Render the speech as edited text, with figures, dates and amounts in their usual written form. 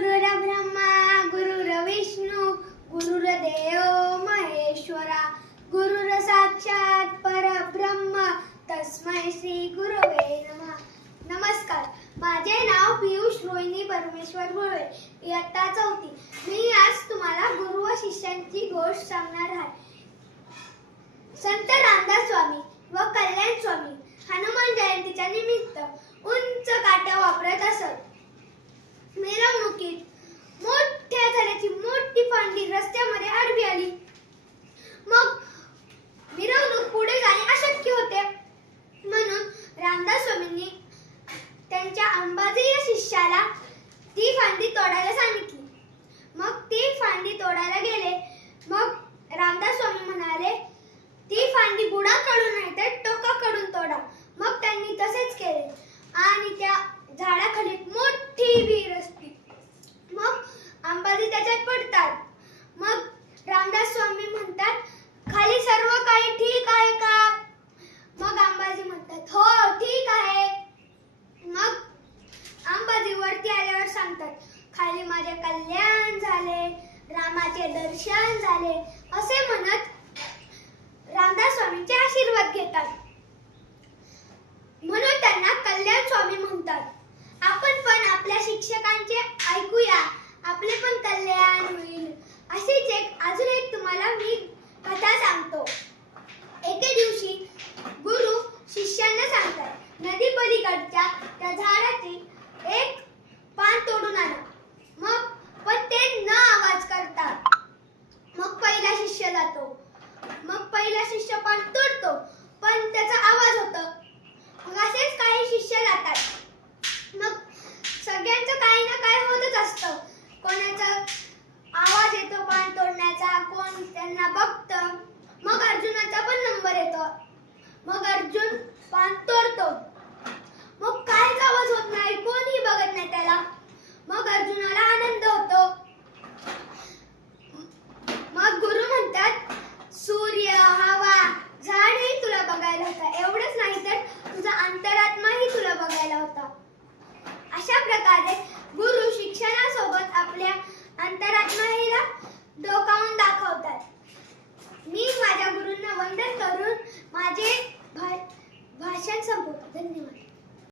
गुरुर्ब्रह्मा गुरुर्विष्णू गुरुर्देव महेश्वरा गुरुर साक्षात परब्रह्म तस्मै श्री गुरवे नमः. नमस्कार, माझे नाव पियुष रोहिणी परमेश्वर भोळे, इयत्ता 4. मी आज तुम्हाला गुरु व शिष्यांची गोष्ट सांगणार आहे. संत रामदास स्वामी व कल्याण स्वामी हनुमान जयंतीच्या निमित्त उंच काट्या वापरत असत. मिरवणुकीत मोठ्या झाडाची मोठी फांदी रस्त्यामध्ये आडवी आली. मग मिरवणूक पुढे जाणे अशक्य होते, म्हणून रामदास स्वामींनी त्यांच्या अंबाजी या शिष्याला ती फांदी तोडायला सांगितली. मग ती फांदी तोडायला गेले. मग रामदास स्वामी म्हणाले, ती फांदी बुडाकडून नाही तर टोकाकडून तोडा. मग त्यांनी तसेच केले आणि त्या झाडाखाली मोठी विहीर असते. मग अंबाजी त्याच्यात पडतात. मग रामदास स्वामी म्हणतात, खाली सर्व काही ठीक आहे का? मग अंबाजी म्हणतात, हो ठीक आहे. मग अंबाजी वरती आल्यावर सांगतात, खाली माझे कल्याण झाले, रामाचे दर्शन झाले असे म्हणत रामदास स्वामींचे आशीर्वाद घेतात. म्हणून त्यांना कल्याण स्वामी म्हणतात. आपण पण आपल्या शिक्षकांचे ऐकूया, आपले पण कल्याण होईल. अशीच अजून एक तुम्हाला मी कथा सांगतो. एके दिवशी गुरु शिष्यांना सांगतात, नदी पलीकडच्या त्या झाडाची एक पान तोडून आणा. मग पण ते न आवाज करता. मग पहिला शिष्य जातो. मग पहिला शिष्य पान तोडतो, पण त्याचा आवाज होतो. मग असेच काही शिष्य जातात. मग सगळ्यांचं काही ना काही होतच असतं. कोणाचा आवाज येतो पान तोडण्याचा, कोण त्यांना बघतं. मग अर्जुनाचा पण नंबर येतो. मग अर्जुन